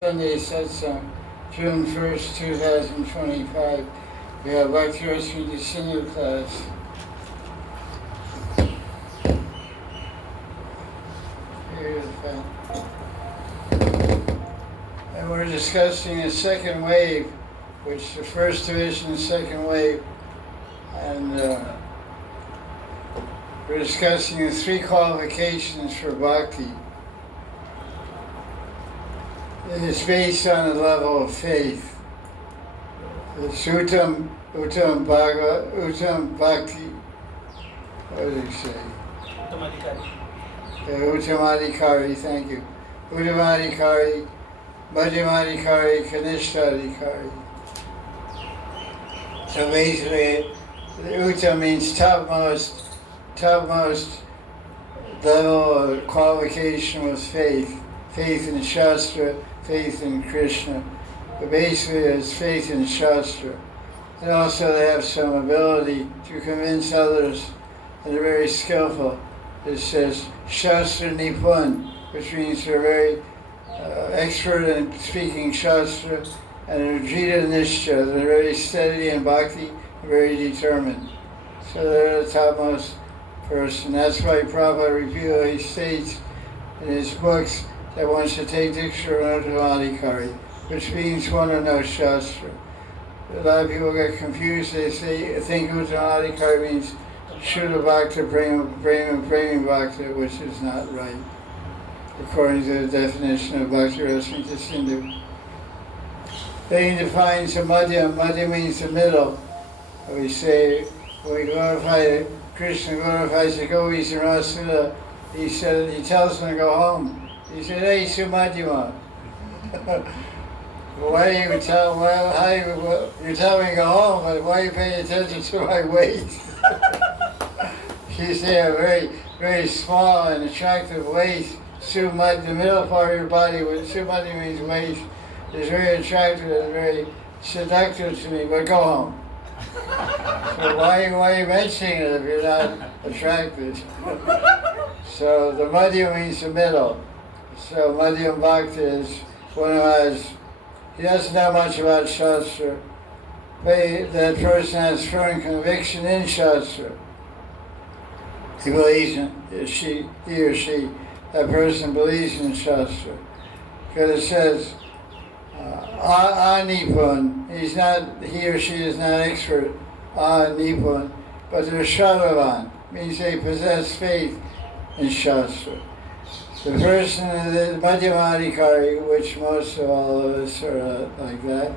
Sunday satsang, June 1st, 2025. We have Bhakti Rashmi Senior class. And we're discussing a second wave, which the first division, second wave, and we're discussing the three qualifications for bhakti. It is based on a level of faith. It's Uttam Bhakti, what did he say? Uttamadhikari, thank you. Uttamadhikari, Madhyamadhikari, Kanishtadhikari. So basically, the Uttam means topmost level or qualification was faith. Faith in Shastra, faith in Krishna. But basically it's faith in Shastra. And also they have some ability to convince others, and they're very skillful. It says Shastra Nipun, which means they're very expert in speaking Shastra, and Rajita Nishcha, they're very steady in bhakti, very determined. So they're the topmost person. That's why Prabhupada repeatedly states in his books that one should take Diksha or Uttamadhikari, which means one who knows Shastra. A lot of people get confused. They think Uttamadhikari means Shuddha Bhakta, Prema Bhakta, which is not right, according to the definition of Bhakti Rasmita Sindhu. Then he defines a Madhyam. Madhyam means the middle. We say, when we glorify Krishna, glorifies the gopis and Rasula, he tells them to go home. He said, hey, Sumadhyama. Why do you tell you tell me to go home, but why are you paying attention to my waist? She said a very, very small and attractive waist. Sumad, the middle part of your body, Sumadhi means waist, is very attractive and very seductive to me, but go home. So why are you mentioning it if you're not attracted? So the Madhya means the middle. So Madhyam Bhakti is one who he doesn't know much about Shastra, but that person has firm conviction in Shastra. He believes in, he or she, that person believes in Shastra. Because it says, Anipun, he or she is not expert, Anipun, but they're Shravan, means they possess faith in Shastra. The person, the Madhyamadhikari, which most of all of us are like that,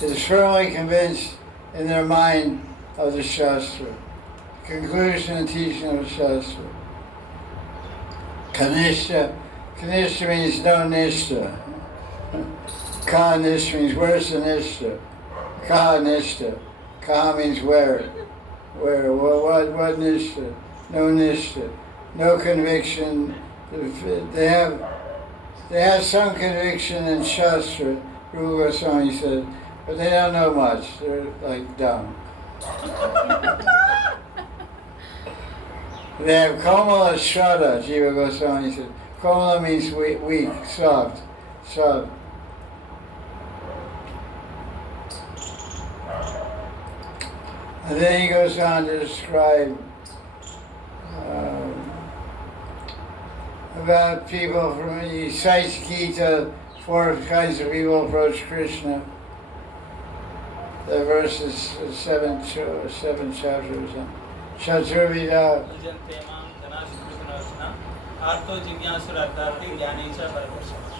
is firmly convinced in their mind of the Shastra, conclusion and teaching of Shastra. Kanishta means no Nishta. Ka Nishta means where's the Nishta? Ka Nishta. Ka means where. Where? What Nishta? No Nishta. No conviction. They have some conviction in Shastra, Rupa Goswami said, but they don't know much. They're like dumb. They have Komala Shraddha, Jiva Goswami said. Komala means weak, soft. And then he goes on to describe about people he cites Gita, 4 kinds of people approach Krishna. The verses, 7 chapters. Chaturvida.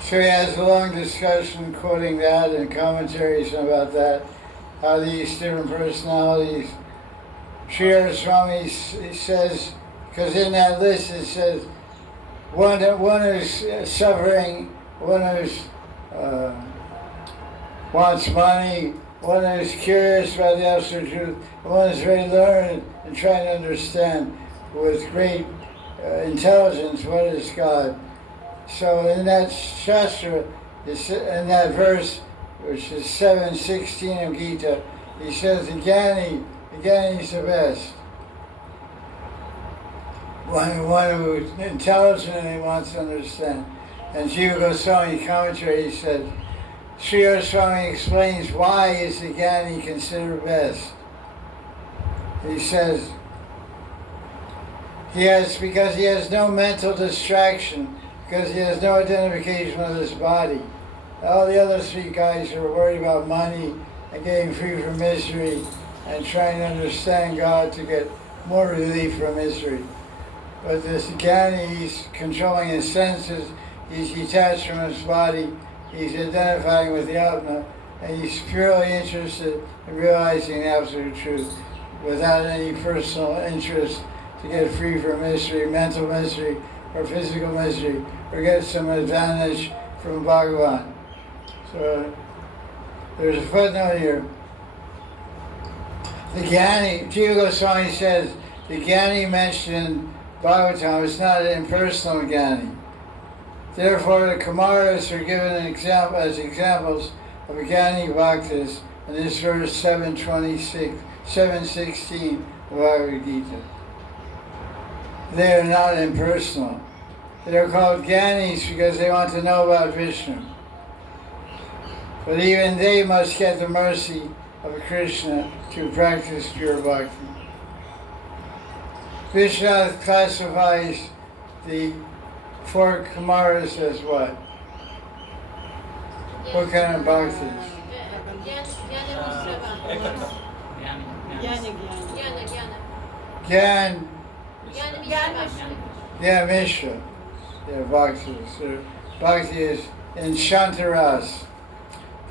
So he has a long discussion quoting that and commentaries about that, how these different personalities. Sri Radhe says, because in that list it says, one who's suffering, one who's wants money, one who's curious about the absolute truth, one who's very learned and trying to understand with great intelligence what is God. So in that Shastra, in that verse, which is 7:16 of Gita, he says the Jnani is the best. One who's intelligent and wants to understand. And Jiva Goswami commentary said, Sri Goswami explains why is the Jnani considered best. He says, because he has no mental distraction, because he has no identification with his body. All the other three guys are worried about money and getting free from misery and trying to understand God to get more relief from misery. But this Jnani, he's controlling his senses, he's detached from his body, he's identifying with the Atma, and he's purely interested in realizing the absolute truth without any personal interest to get free from misery, mental misery, or physical misery, or get some advantage from Bhagavan. So there's a footnote here. The Jnani, Jiva Goswami says, the Jnani mentioned in Bhagavatam is not an impersonal Jnani. Therefore, the Kumaras are given as examples of Jnani Bhaktas in this verse 716 of Bhagavad Gita. They are not impersonal. They are called Jnanis because they want to know about Vishnu. But even they must get the mercy of Krishna to practice pure bhakti. Vishnu classifies the four Kumaras as what? What kind of bhaktis? Gyan. Yeah, Mishra. Yeah, bhakti. So bhakti is in Shantaras.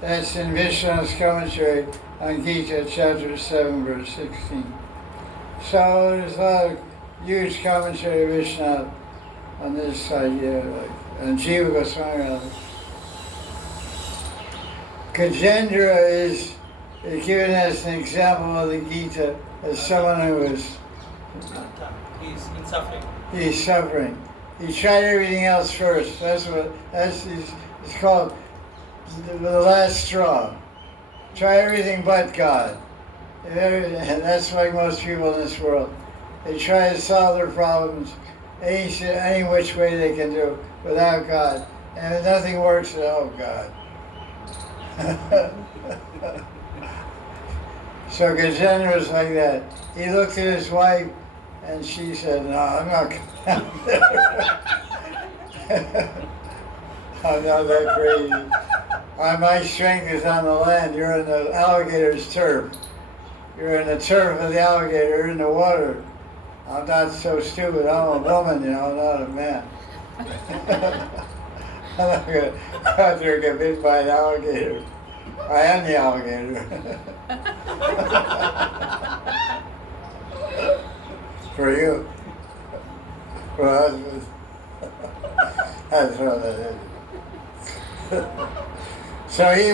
That's in Vishnu's commentary on Gita, chapter 7, verse 16. So there's a lot of huge commentary of Vishnu on this side here, and Jiva Goswami. Gajendra is given as an example of the Gita as someone who is He's in suffering. He's suffering. He tried everything else first. It's called the last straw. Try everything but God. And that's like most people in this world. They try to solve their problems any which way they can do without God. And if nothing works, oh God. So Gajendra was like that. He looked at his wife and she said, no, I'm not coming out there. I'm not that crazy. My strength is on the land. You're in the alligator's turf. You're in the turf of the alligator. You're in the water. I'm not so stupid. I'm a woman, I'm not a man. I'm not going to go out there and get bit by an alligator. I am the alligator. For you. Well, that's what that is. So he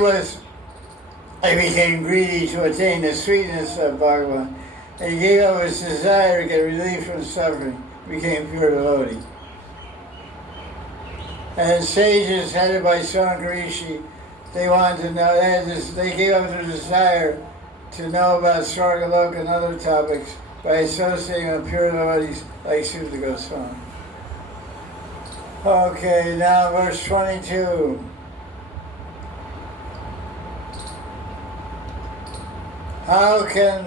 became greedy to attain the sweetness of Bhagavan, and he gave up his desire to get relief from suffering. He became pure devotee. And sages headed by Sankarishi, they wanted to know, they gave up their desire to know about Swargaloka and other topics by associating with pure devotees like Sutta Goswami. Okay, now verse 22. How can,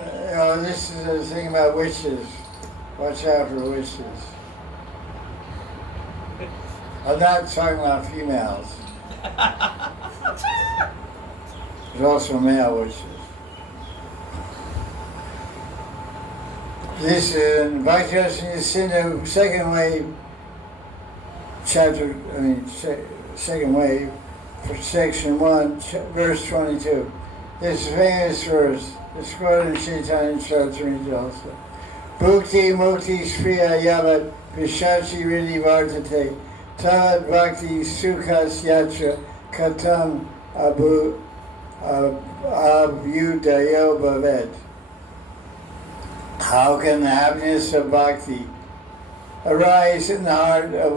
this is the thing about witches. Watch out for witches. I'm not talking about females. There's also male witches. This is in Bhakti Sindhu, second wave, second wave, for section 1, verse 22. This famous verse, it's quoted in Chaitanya Charitamrita also. Bhukti mukti sriya yavat pishachi ridi vartate tad bhakti sukhas yatra katam abhyudayo bhavet. How can the happiness of bhakti arise in the heart of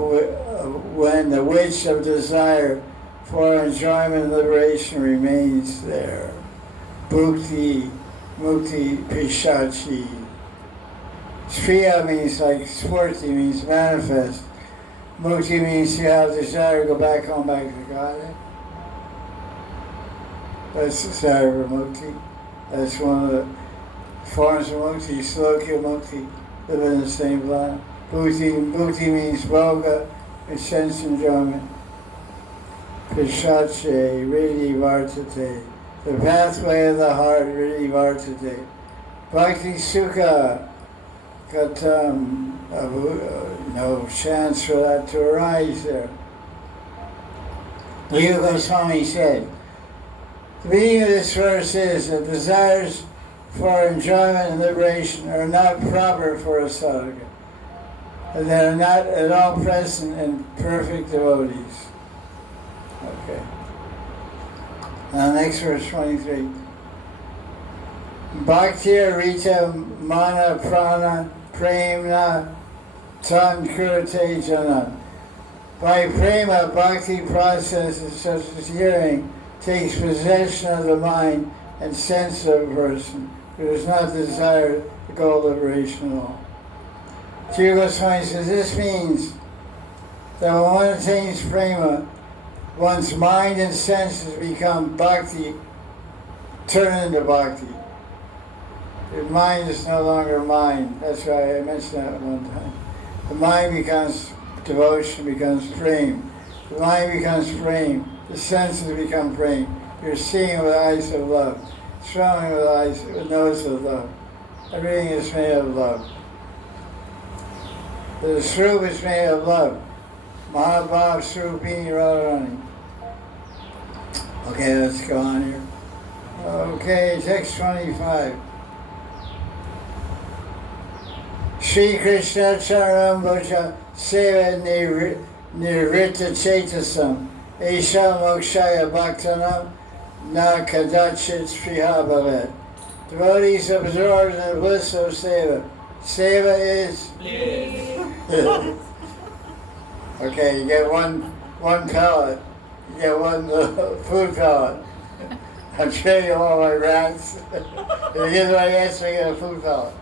when the witch of desire for enjoyment and liberation remains there? Bhukti, mukti, pishachi. Sriya means like sporty, means manifest. Mukti means to have desire to go back home, back to Godhead. That's desire for mukti. That's one of the forms of mukti. Slokya mukti, live in the same planet. Mukti means bhoga, sense enjoyment. Pishache, Riddhi Vartate. The pathway of the heart, Riddhi Vartate. Bhakti Sukha, Katam, no chance for that to arise there. Jiva Goswami said, the meaning of this verse is that desires for enjoyment and liberation are not proper for a sadhaka, and they are not at all present in perfect devotees. Okay. Now next verse 23. Bhaktiya Rita Mana Prana Premna Tan Kurate Jana. By prema, bhakti processes such as hearing takes possession of the mind and sense of a person who does not desire the goal of liberation at all. Jiva Goswami says this means that when one attains prema, one's mind and senses become bhakti, turn into bhakti. The mind is no longer mind. That's why I mentioned that one time. The mind becomes devotion, becomes prema. The mind becomes prema. The senses become prema. You're seeing with eyes of love, smelling with nose of love. Everything is made of love. The Srup is made of love. Mahabhav Srupini Radharani. Okay, let's go on here. Okay, text 25. Shri Krishna Charam Bhoja Seva Nirvita Chetasam Esha Mokshaya Bhaktanam Na Kadachit Sriha Bhavet. Devotees absorbed in the bliss of Seva. Seva is bliss. Okay, you get one pellet. You get one food pellet. I'm trading all my rats. If you get the right answer, you get a food pellet.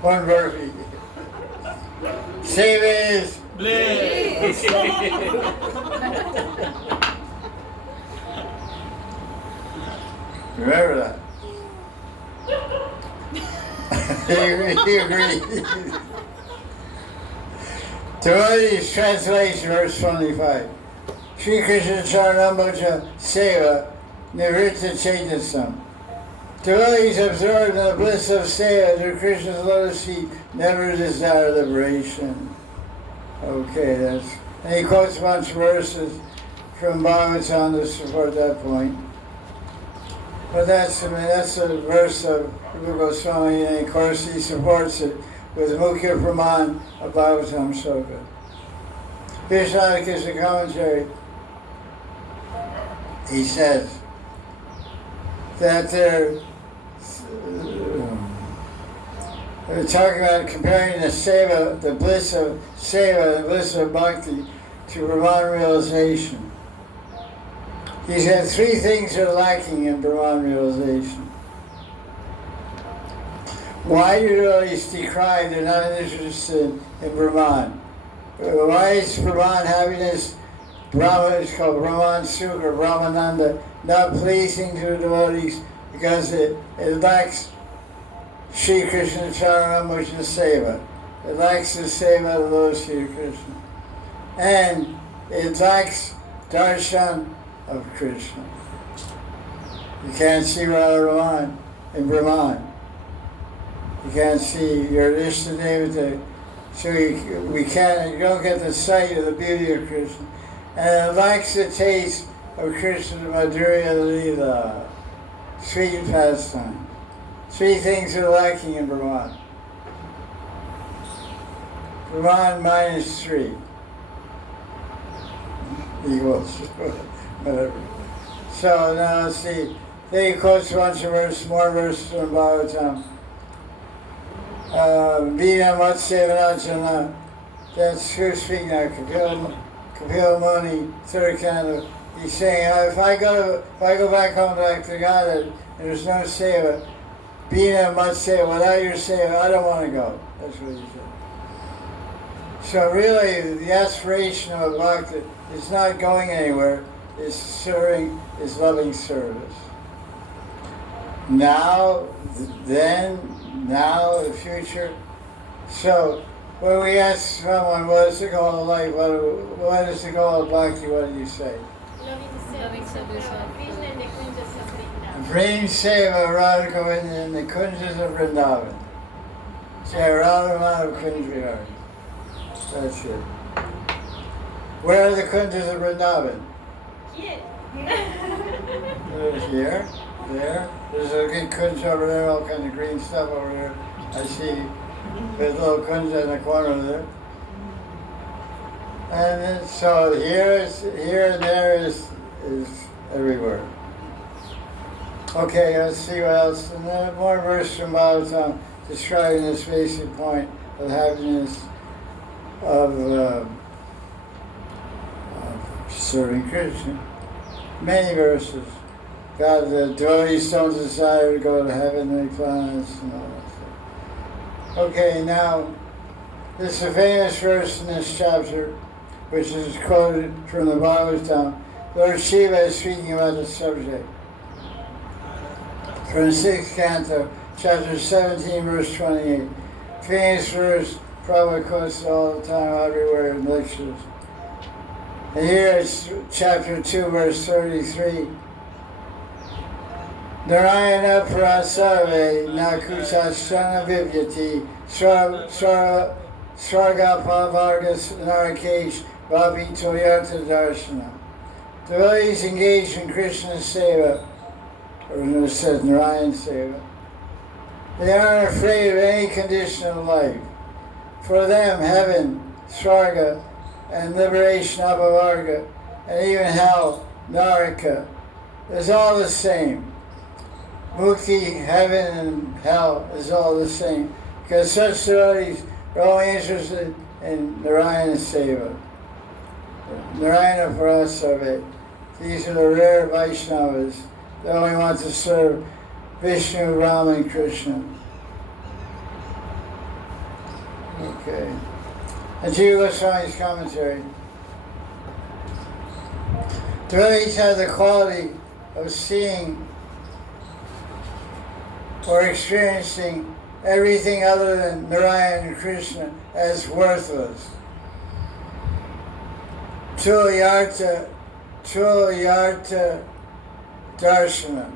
One burpee. Seva is bliss. Remember that. You agree? Devotees translation, verse 25. Shri Krishna Charanamboja Seva Nirvita Chetasam. Devotees absorbed in the bliss of Seva through Krishna's lotus feet never desire liberation. Okay, and he quotes a bunch of verses from Bhagavatam to support that point. But that's a verse of Jiva Goswami, and of course he supports it with Mukhya Praman of Bhagavatam Sloka. Krishna Krishna commentary, he says that they're talking about comparing the seva, the bliss of seva, the bliss of bhakti, to Brahman realization. He said three things are lacking in Brahman realization. Why do devotees decry they're not interested in Brahman? Why is Brahman happiness, Brahman is called Brahman Sukha or Brahmananda, not pleasing to the devotees because it lacks Shri Krishna Charanam, which is Seva. It lacks the Seva of the Lord Shri Krishna. And it lacks Darshan of Krishna. You can't see Radharaman in Brahman. You can't see your Ishtadevata. So you don't get the sight of the beauty of Krishna. And it lacks the taste of Krishna Madhurya Leela, sweet pastime. Three things are lacking in Brahman. Brahman minus 3 equals whatever. So now let's see. Then he quotes a bunch of more verses from Bhagavatam. Vina Matsevanachana, that's who's speaking now, Kapil Muni, third canto. He's saying, if I go back home back to God and there's no seva, Bina Matseva, without your seva, I don't want to go. That's what he said. So really, the aspiration of bhakti is not going anywhere. It's serving, is loving service. Now, then, now, the future. So, when we ask someone, what is the goal of life? What is the goal of bhakti? What do you say? Loving service of Krishna and the kunjas of Vrindavan. Prem Seva Radha Govinda in the kunjas of Vrindavan. Say Radha Madhav Kunj Vihar. That's it. Where are the kunjas of Vrindavan? Here. There's here, there. There's a good kunj over there, all kinds of green stuff over there. I see there's a little kunj in the corner there. And then, so here and there is everywhere. Okay, let's see what else. And then more verse from Bhagavatam describing this basic point of happiness of serving Krishna. Many verses. God, the devotees don't desire to go to heavenly planets and all that stuff. Okay, now, this is a famous verse in this chapter, which is quoted from the Bhagavatam. Lord Shiva is speaking about the subject. From the 6th canto, chapter 17, verse 28. Famous verse, probably quotes it all the time, everywhere in lectures. And here it's chapter 2, verse 33. Narayana prasave nakuchashana vivyati swargapavargas narakesh bhavi toyarta darshana. Devotees engaged in Krishna's seva, or it says Narayan seva, they aren't afraid of any condition of life. For them, heaven, swarga, and liberation, apavarga, and even hell, naraka, is all the same. Mukti, heaven, and hell is all the same, because such devotees are only interested in Narayana Seva. Narayana Parasave. These are the rare Vaishnavas. They only want to serve Vishnu, Rama, and Krishna. Okay. And Jiva Goswami's commentary. Devotees have the quality of seeing or experiencing everything other than Narayana and Krishna as worthless. Tulayarta darshana.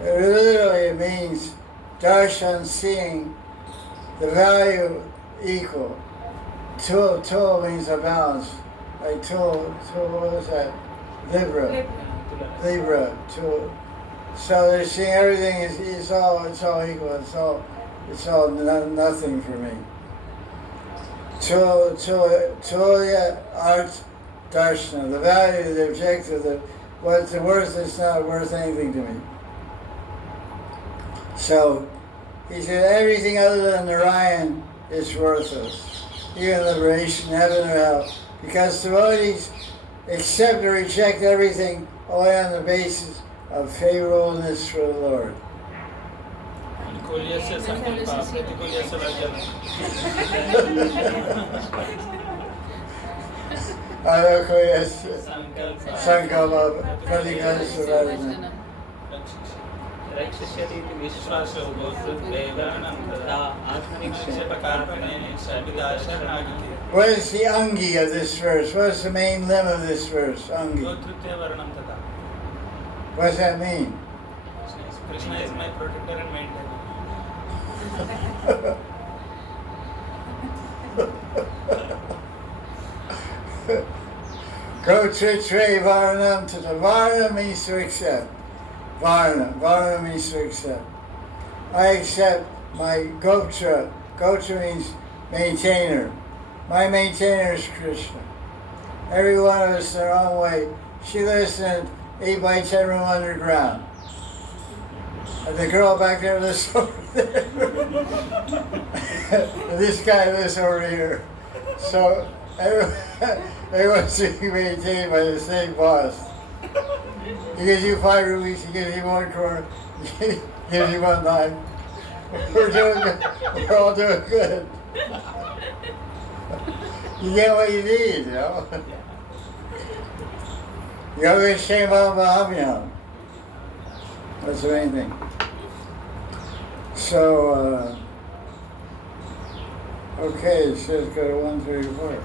It means darshan, seeing the value equal. Tul means a balance. Like tul, what was that? Libra, tul. So they're seeing everything is all equal. It's all nothing for me. Tulya art darshana, the value, the objective, what's the worth is not worth anything to me. So he said everything other than Narayan is worthless, even liberation, heaven or hell, because devotees accept or reject everything only on the basis of favorableness for the Lord. Sankalpa Pratikasa Varjana. What is the Angi of this verse? What is the main limb of this verse? Angi. What does that mean? Krishna is my protector and maintainer. Gotra Varnam to the Varna means to accept. Varna means to accept. I accept my Gotra. Gotra means maintainer. My maintainer is Krishna. Every one of us in our own way. She lives in an 8x10 room underground. And the girl back there lives over there. And this guy lives over here. So everyone's being maintained by the same boss. He gives you 5 rupees, he gives you 1 crore, he gives you 1 dime. We're doing good. We're all doing good. You get what you need, you know? You always came out Mahamyam. That's the main thing. So, okay, so let's go to 134.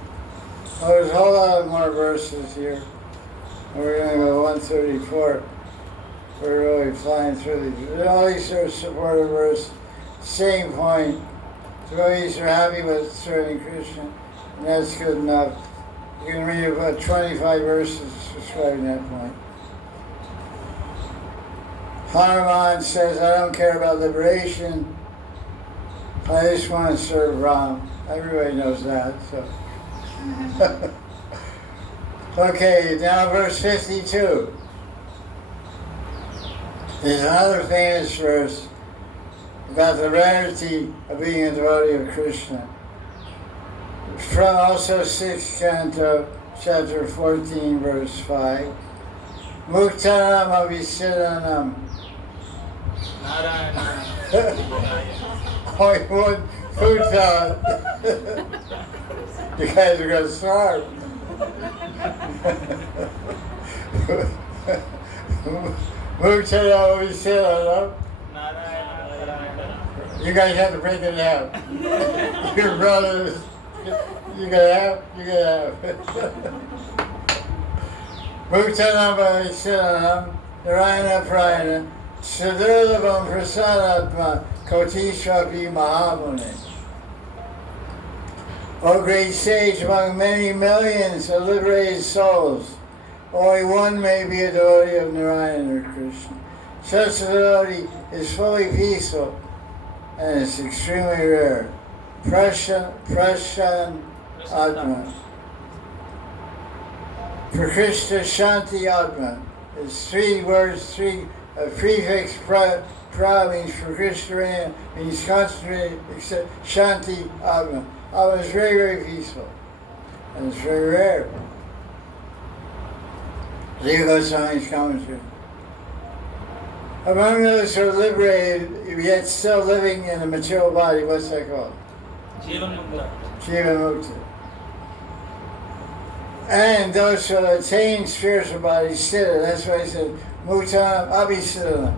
Oh, there's a whole lot of more verses here. We're going to go to 134. We're really flying through these. All these are supportive verses. Same point. Devotees are happy with serving Krishna, and that's good enough. You can read about 25 verses describing that point. Hanuman says, I don't care about liberation. I just want to serve Ram. Everybody knows that, so. Okay, now verse 52. There's another famous verse about the rarity of being a devotee of Krishna. From also 6th canto, chapter 14, verse 5. Muktanam avisidanam. Only one food salad. You guys are going to starve. Muktanam avisidanam. You guys have to break it down. Your brothers, you gotta have. Muktanam avisidanam, Narayana prayana, Sadurlavam prasadatma, Kotishvapi Mahamuni. O great sage, among many millions of liberated souls, only one may be a devotee of Narayana or Krishna. Such a devotee is fully peaceful and it's extremely rare. Prashan Atma. Prakrishta Shanti Atma. It's 3 words, a prefix pra means Prakrishta means concentrated, except Shanti Atma. Atma is very, very peaceful. And it's very rare. Jiva Goswami's commentary. Among those who are liberated, yet still living in a material body, what's that called? Jivan Mukta. Jiva Mukta. And those who attain spiritual bodies, Siddha. That's why I said, Mukta Abhisiddhana.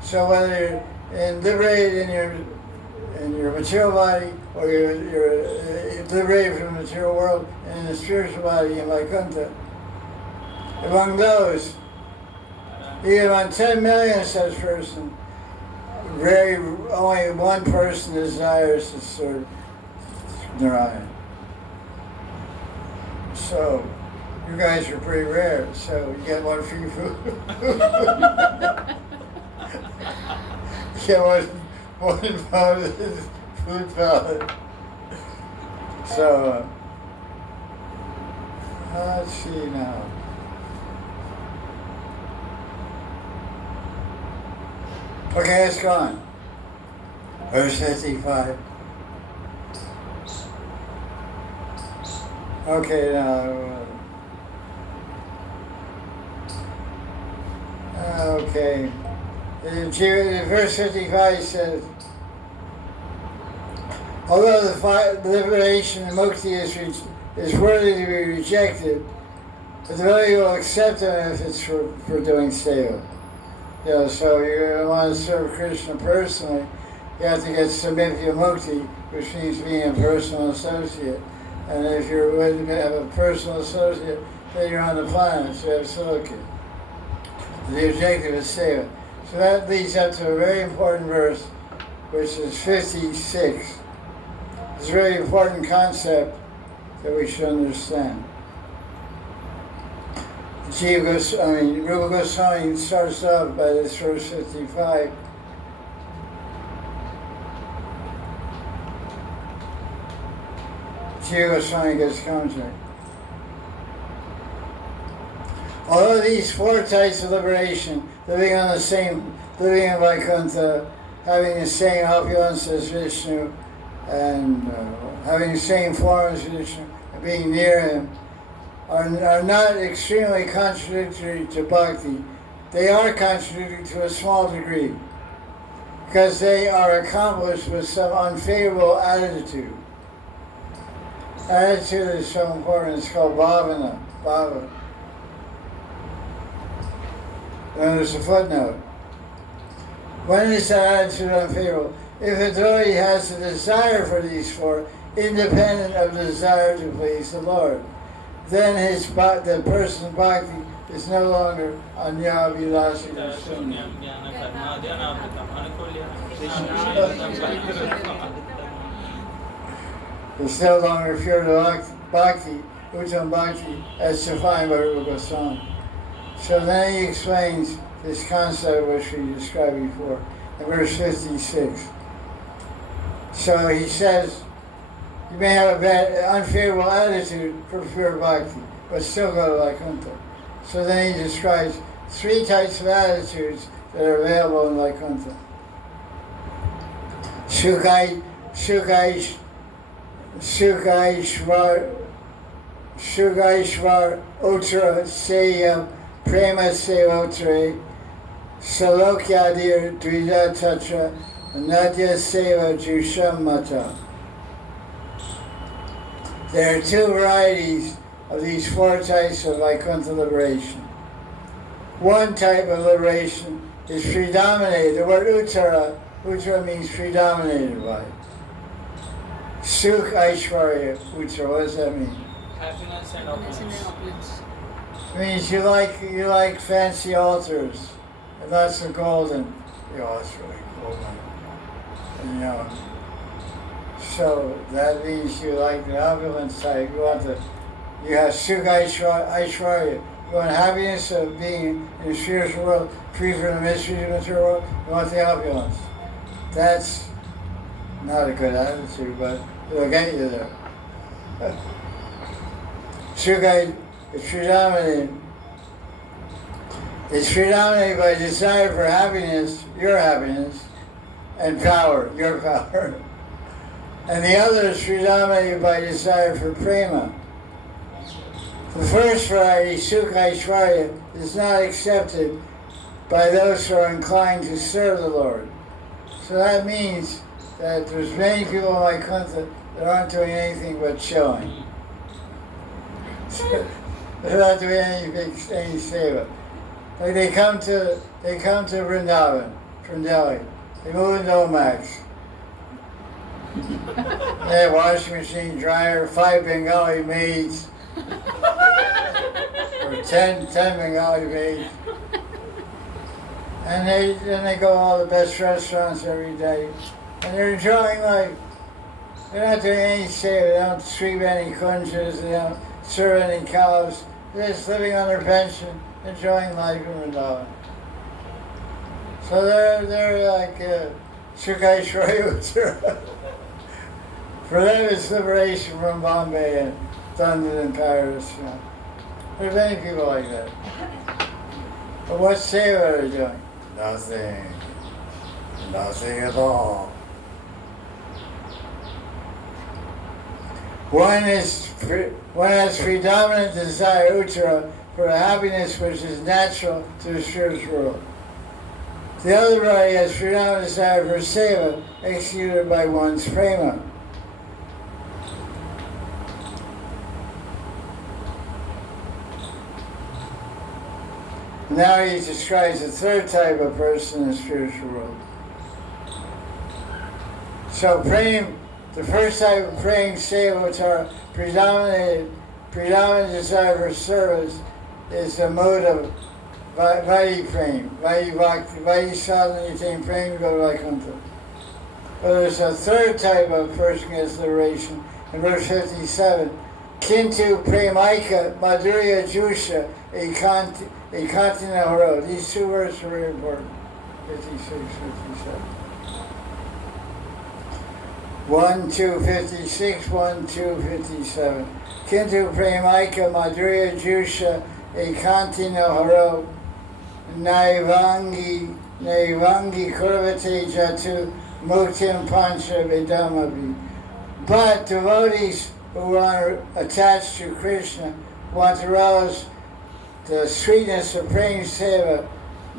So whether you're liberated in your material body, or you're liberated from the material world and in the spiritual body in Vaikuntha, among those, even on 10 million such person, only one person desires to serve Narayana. So, you guys are pretty rare, so you get one free food. You get one bonus food salad. So, let's see now. Okay, it's gone. Verse 55. Okay, now. Okay. In verse 55 says, although the liberation and mukti is worthy to be rejected, the devotee will accept them if it's for doing seva. You know, so you want to serve Krishna personally, you have to get samipya mukti, which means being a personal associate. And if you're willing to have a personal associate, then you're on the planet, so you have silicate. The objective is seva. So that leads up to a very important verse, which is 56. It's a very important concept that we should understand. Rupa Goswami starts off by this verse 55. Jiva Goswami gets commentary. Although these 4 types of liberation, living in Vaikuntha, having the same opulence as Vishnu, and having the same form as Vishnu, and being near him, are not extremely contradictory to bhakti. They are contradictory to a small degree, because they are accomplished with some unfavorable attitude. Attitude is so important. It's called bhavana. Bhava. And there's a footnote. When is that attitude unfavorable? If a devotee has a desire for these four, independent of the desire to please the Lord, then the person's bhakti is no longer anya vilasi shunya. It's no longer pure bhakti, uttam bhakti, as defined by Rupa Goswami. So then he explains this concept which we described before in verse 56. So he says, you may have a bad, unfavorable attitude for pure bhakti, but still go to Vaikuntha. So then he describes 3 types of attitudes that are available in Vaikuntha. Shukaishvar Uttara Seyam Prema Sevotre Salokyadir Dvida Tatra Nadya Seva Jusham Mata. There are 2 varieties of these 4 types of Vaikuntha liberation. One type of liberation is predominated. The word Uttara means predominated by. Sukh Aishwarya Uttara, what does that mean? Happiness and opulence. It means you like fancy altars, and lots of golden. It's really golden. And, so that means you like the opulent type. You have Sukh Aishwarya. You want happiness of being in the spiritual world, free from the mysteries of the material world. You want the opulence. That's not a good attitude, but it'll get you there. Sukh is predominated. It's predominated by desire for happiness, your happiness, and power, your power. And the other is predominated by desire for prema. The first variety, Sukh Aishwarya, is not accepted by those who are inclined to serve the Lord. So that means that there's many people in Vaikuntha that aren't doing anything but chilling. They're not doing any seva. Like they come to Vrindavan from Delhi. They move into Omax. They have washing machine, dryer, 5 Bengali maids, or 10 Bengali maids. And they go to all the best restaurants every day. And they're enjoying life. They're not doing any seva. They don't sweep any kunjas. They don't serve any cows. They're just living on their pension, enjoying life in Vrindavan. So they're like Sukh Aishwarya Uttara. For them it's liberation from Bombay and London and Paris. There are many people like that. But what seva are they doing? Nothing. Nothing at all. One has predominant desire, Uttara, for the happiness which is natural to the spiritual world. The other variety has predominant desire for seva, executed by one's prema. Now he describes a third type of person in the spiritual world. So the first type of praying seva, which are predominant desire for service, is the mode of Vayi Prem, Vayi Bhakti, Vayi Sadhana Yatain Prem, go to Vaikuntha. But there's a third type of person who gets liberation in verse 57. Kintu Premaika Madhurya Jusha Ekantina Haro. These 2 words are very important. 56, 57. 1, 2, 56, 1, 2, 57. Kintu Premaika Madhurya Jusha Ekantina Haro. Naivangi Kurvate Jatu Muktim Pancha Vedamavi. But devotees who are attached to Krishna want to relish the sweetness of praying seva,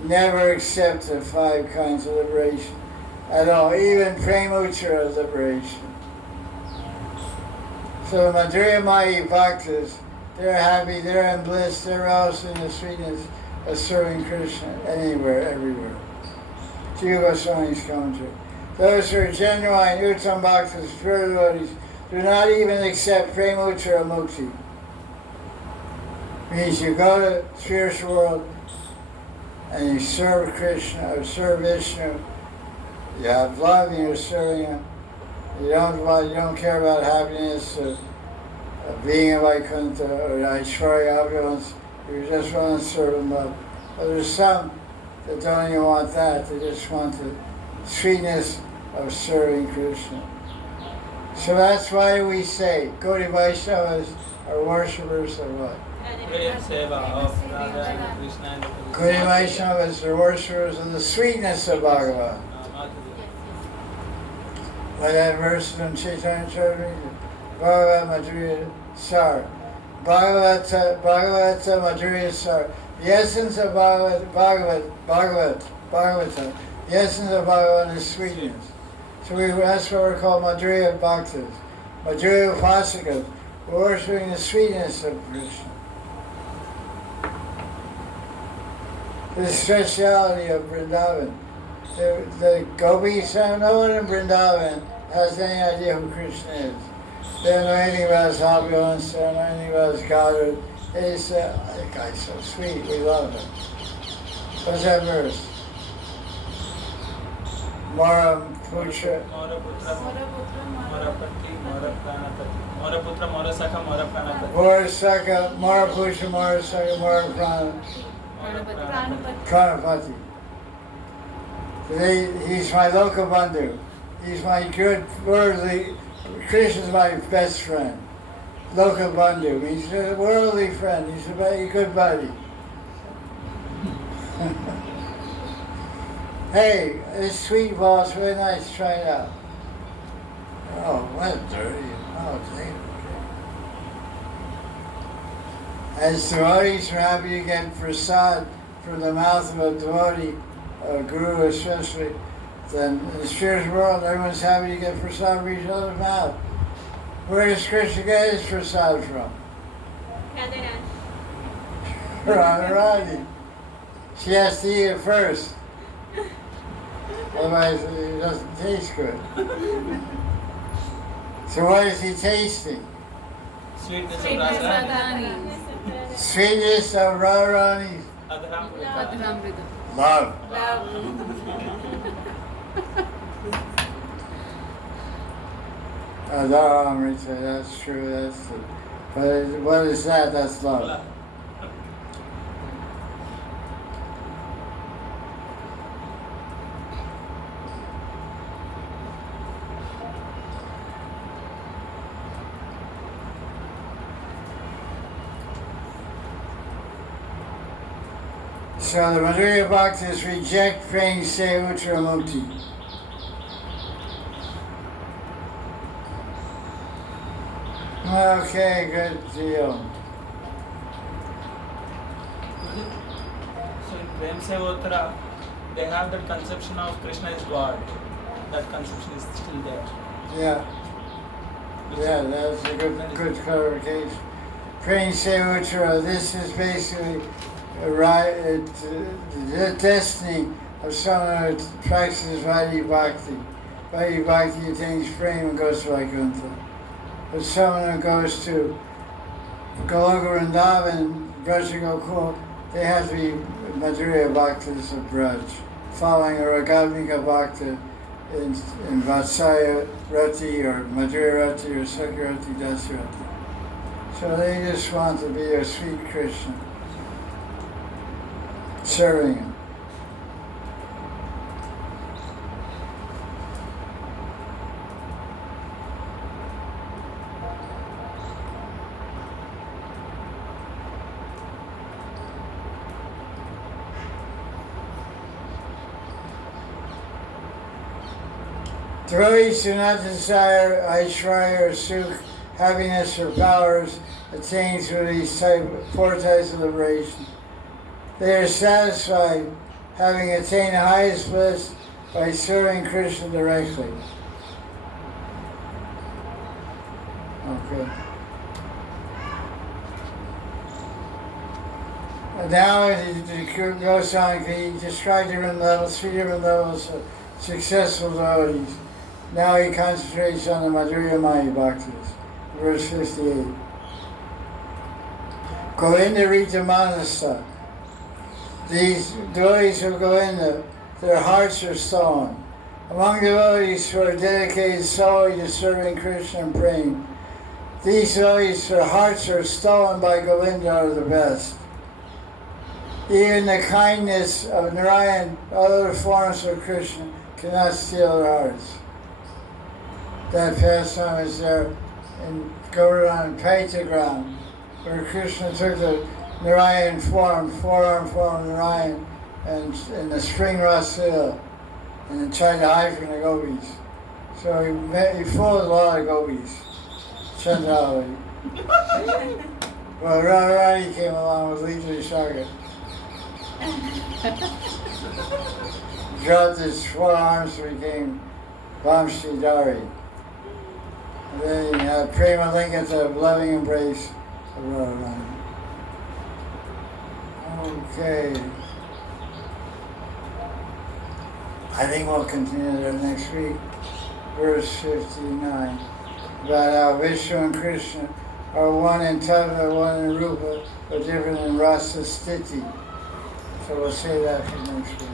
never accept the 5 kinds of liberation at all, even Premuttara liberation. So the Madhurya Bhaktas, they're happy, they're in bliss, they're also in the sweetness of serving Krishna anywhere, everywhere. Jiva Goswami's commentary. Those who are genuine Uttam Bhaktas, pure devotees, do not even accept Premuttara Mukti. Means you go to the spiritual world and you serve Krishna or serve Vishnu, you have love and you're serving him. You don't care about happiness or being in Vaikuntha or Aishwarya opulence. You just want to serve him up. But there's some that don't even want that. They just want the sweetness of serving Krishna. So that's why we say Gaudiya Vaishnavas are worshippers of what? Prayer seva of Radha and Krishna and Gaudiya Vaishnavas are worshippers of the sweetness of Bhagavan. Like that verse in Chaitanya Charitamrita, Bhagavad Madhurya Sar. Bhagavata Madhurya Sar. The essence of Bhagavata, the essence of Bhagavan is sweetness. So that's what we're called Madhurya Bhaktas. Madhurya Upasakas. We're worshipping the sweetness of Krishna. The speciality of Vrindavan. The gopis, no one in Vrindavan has any idea who Krishna is. They don't know anything about his opulence, they don't know anything about his godhood. They say, oh, that guy's so sweet, we love him. What's that verse? Mara Putra. Mara Saka, Mara Putra, Mara Saka, Mara Pranapati. He's my local bandhu. He's my good worldly. Krishna's my best friend. Local bandhu means a worldly friend. He's a very good buddy. Hey, this sweet ball is really nice. Try it out. Oh, what dirty. Oh, damn. As devotees, we're happy to get prasad from the mouth of a devotee, a guru especially. Then in the spiritual world, everyone's happy to get prasad from each other's mouth. Where does Krishna get his prasad from? Radharani. She has to eat it first. Otherwise, it doesn't taste good. So what is he tasting? Sweetness of Radha. Sweetness of Radharani's love. Adharamrita, that's true. That's the, but what is that? That's love. So the Madhurya Bhaktas reject praying Sevatra Mukti. Okay, good deal. So in Prem Sevotra, they have that conception of Krishna is God. That conception is still there. Yeah. Yeah, that's a good clarification. Praying Sevatra, this is basically the destiny of someone who practices Vaidhi Bhakti. Vaidhi Bhakti attains prema and goes to Vaikuntha. But someone who goes to Goloka Vrindavan, Braja Gokul, they have to be Madhurya Bhaktas of Braj, following a Ragadmika Bhakta in Vatsaya Rati or Madhurya Rati or Sakyarati Dasarati. So they just want to be a sweet Krishna, serving him. Devotees do not desire Aishwarya or Sukh, happiness or powers attained through these four types of liberation. They are satisfied having attained the highest bliss by serving Krishna directly. Okay. And now it goes on, he described different levels, 3 different levels of successful devotees. Now he concentrates on the Madhurya Maya Bhaktis. Verse 58. Govinda Rita Manasa. These devotees of Govinda, their hearts are stolen. Among devotees who are dedicated solely to serving Krishna and praying, these devotees, their hearts are stolen by Govinda are the best. Even the kindness of Narayan, other forms of Krishna, cannot steal their hearts. That pastime is there in Govardhan Paitagram, where Krishna took the Narayan form, forearm form of Narayan, and in the spring Rasila, and then tried to hide from the gopis. So he fooled a lot of gopis. Chandali. Well, Radharani came along with Lita Shaka. Dropped his forearms, became Vamshi Dari. And then he had Prema Lingata, loving embrace of Radharani. Okay. I think we'll continue that next week. Verse 59. About how Vishnu and Krishna are one in Tattva, one in Rupa, but different in Rasa Sthiti. So we'll say that for next week.